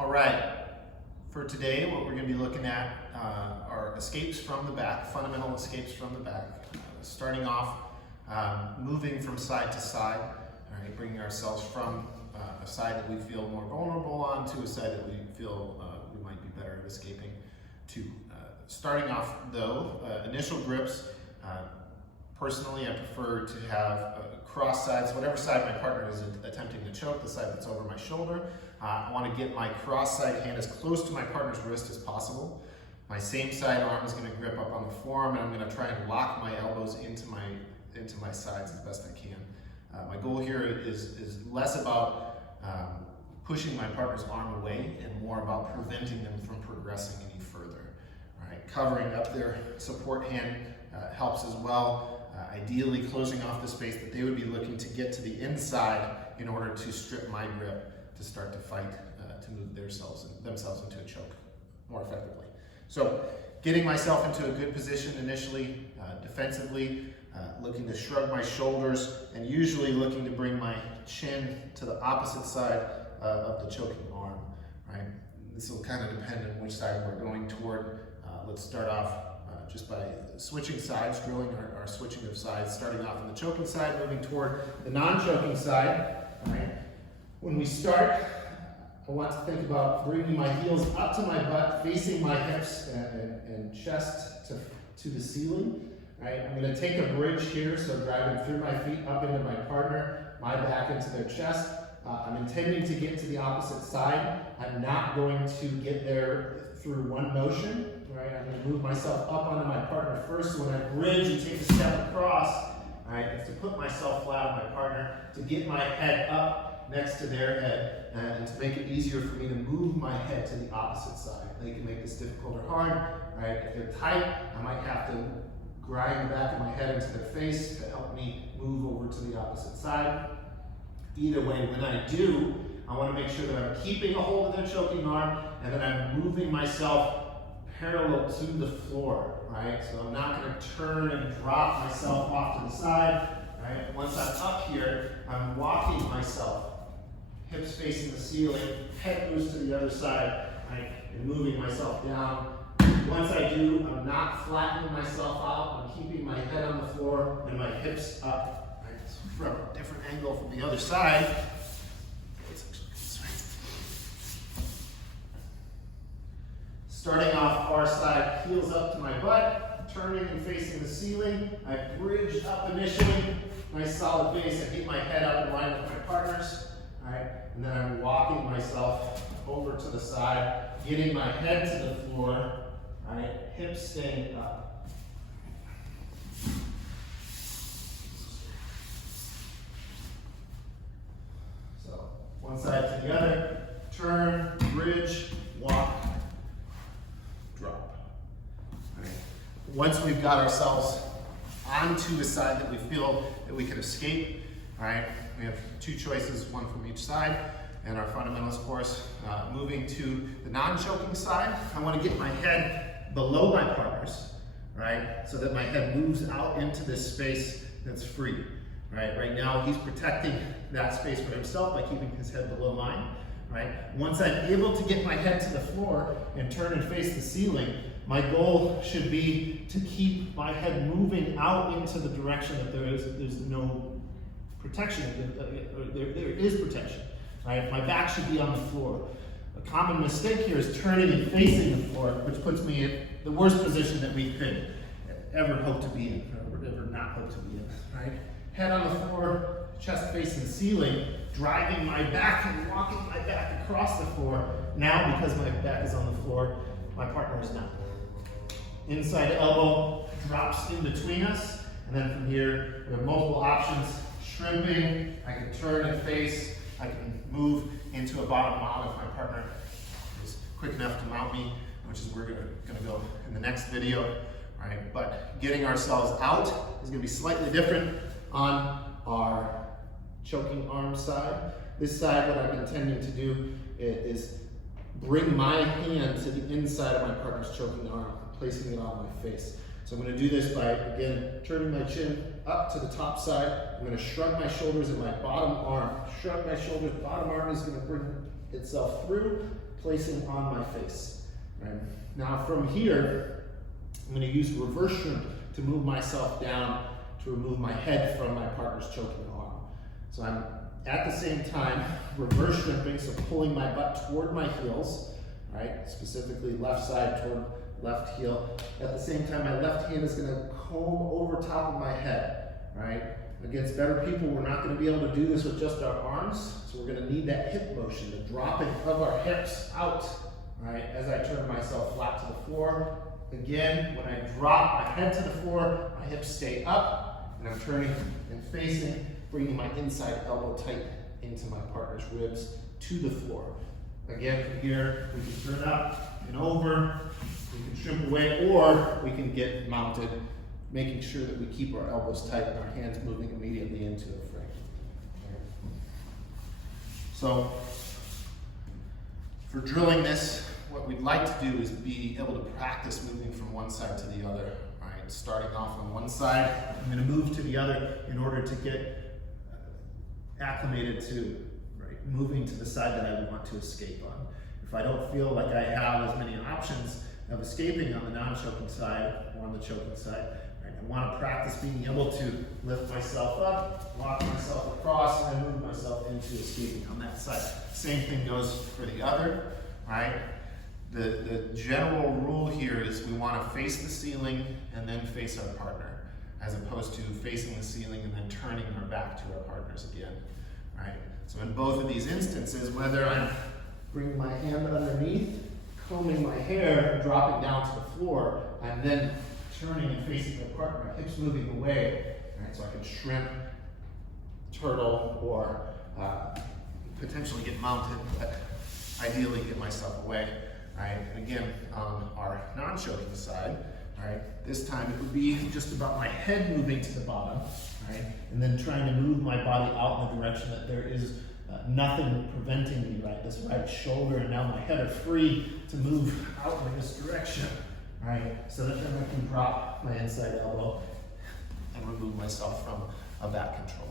All right, for today what we're going to be looking at are escapes from the back, fundamental escapes from the back. Starting off, moving from side to side, all right, bringing ourselves from a side that we feel more vulnerable on to a side that we feel we might be better at escaping to. Starting off though, initial grips, personally I prefer to have cross sides, whatever side my partner is attempting to choke, the side that's over my shoulder. I want to get my cross side hand as close to my partner's wrist as possible. My same side arm is going to grip up on the forearm, and I'm going to try and lock my elbows into my sides as best I can. My goal here is less about pushing my partner's arm away and more about preventing them from progressing any further. All right, covering up their support hand helps as well. Ideally closing off the space that they would be looking to get to the inside in order to strip my grip to start to fight, to move themselves into a choke more effectively. So getting myself into a good position initially, defensively, looking to shrug my shoulders, and usually looking to bring my chin to the opposite side of the choking arm, right? This will kind of depend on which side we're going toward. Let's start off just by switching sides, drilling our switching of sides, starting off on the choking side, moving toward the non-choking side. All right. When we start, I want to think about bringing my heels up to my butt, facing my hips and chest to the ceiling. Right? I'm going to take a bridge here, so driving through my feet up into my partner, my back into their chest. I'm intending to get to the opposite side. I'm not going to get there through one motion. Right? I'm going to move myself up onto my partner first. So when I bridge and take a step across, right, I have to put myself flat on my partner to get my head up next to their head, and to make it easier for me to move my head to the opposite side. They can make this difficult or hard. Right? If they're tight, I might have to grind the back of my head into their face to help me move over to the opposite side. Either way, when I do, I want to make sure that I'm keeping a hold of their choking arm and that I'm moving myself parallel to the floor, right? So I'm not going to turn and drop myself off to the side, right? Once I'm up here, I'm walking myself, hips facing the ceiling, head moves to the other side, right? And moving myself down. Once I do, I'm not flattening myself out. I'm keeping my head on the floor and my hips up, right? So from a different angle from the other side. Starting off far side, heels up to my butt, turning and facing the ceiling. I bridge up initially, nice solid base. I keep my head up in line with my partners. All right, and then I'm walking myself over to the side, getting my head to the floor. All right, hips staying up. So one side to the other, turn, bridge, walk. Drop. Right. Once we've got ourselves onto the side that we feel that we could escape, all right, we have two choices, one from each side, and our fundamentals course, moving to the non-choking side. I want to get my head below my partner's, right, so that my head moves out into this space that's free. Right. Right now he's protecting that space for himself by keeping his head below mine. Right? Once I'm able to get my head to the floor and turn and face the ceiling, my goal should be to keep my head moving out into the direction that there's no protection, there is protection. Right? My back should be on the floor. A common mistake here is turning and facing the floor, which puts me in the worst position that we could ever hope to be in, or ever not hope to be in. Right? Head on the floor, chest facing the ceiling, driving my back and walking my back across the floor. Now, because my back is on the floor, my partner is not. Inside elbow drops in between us, and then from here, we have multiple options. Shrimping, I can turn and face, I can move into a bottom mount if my partner is quick enough to mount me, which is where we're gonna go in the next video. All right, but getting ourselves out is gonna be slightly different on our choking arm side. This side, what I'm intending to do is bring my hand to the inside of my partner's choking arm, placing it on my face. So I'm going to do this by, again, turning my chin up to the top side. I'm going to shrug my shoulders and my bottom arm. Shrug my shoulders, bottom arm is going to bring itself through placing on my face. Right? Now from here, I'm going to use reverse shrimp to move myself down to remove my head from my partner's choking arm. So I'm at the same time reverse shrimping, so pulling my butt toward my heels, right? Specifically left side toward left heel. At the same time, my left hand is going to comb over top of my head, right? Against better people, we're not going to be able to do this with just our arms, so we're going to need that hip motion, the dropping of our hips out, right? As I turn myself flat to the floor. Again, when I drop my head to the floor, my hips stay up, and I'm turning and facing, bringing my inside elbow tight into my partner's ribs to the floor. Again, from here, we can turn up and over, we can shrimp away, or we can get mounted, making sure that we keep our elbows tight and our hands moving immediately into the frame. So, for drilling this, what we'd like to do is be able to practice moving from one side to the other. Right? Starting off on one side, I'm going to move to the other in order to get acclimated to moving to the side that I want to escape on. If I don't feel like I have as many options of escaping on the non-choking side or on the choking side, right, I want to practice being able to lift myself up, lock myself across, and then move myself into escaping on that side. Same thing goes for the other, right? The general rule here is we want to face the ceiling and then face our partner, as opposed to facing the ceiling and then turning our back to our partners again, right? So in both of these instances, whether I'm bringing my hand underneath, combing my hair, dropping down to the floor, I'm then turning and facing my partner, my hips moving away, right? So I can shrimp, turtle, or potentially get mounted, but ideally get myself away, right? And again, on our non-choking side, right, this time it would be just about my head moving to the bottom, right, and then trying to move my body out in the direction that there is nothing preventing me, right? This right shoulder and now my head are free to move out in this direction, right? So that then I can drop my inside elbow and remove myself from a back control.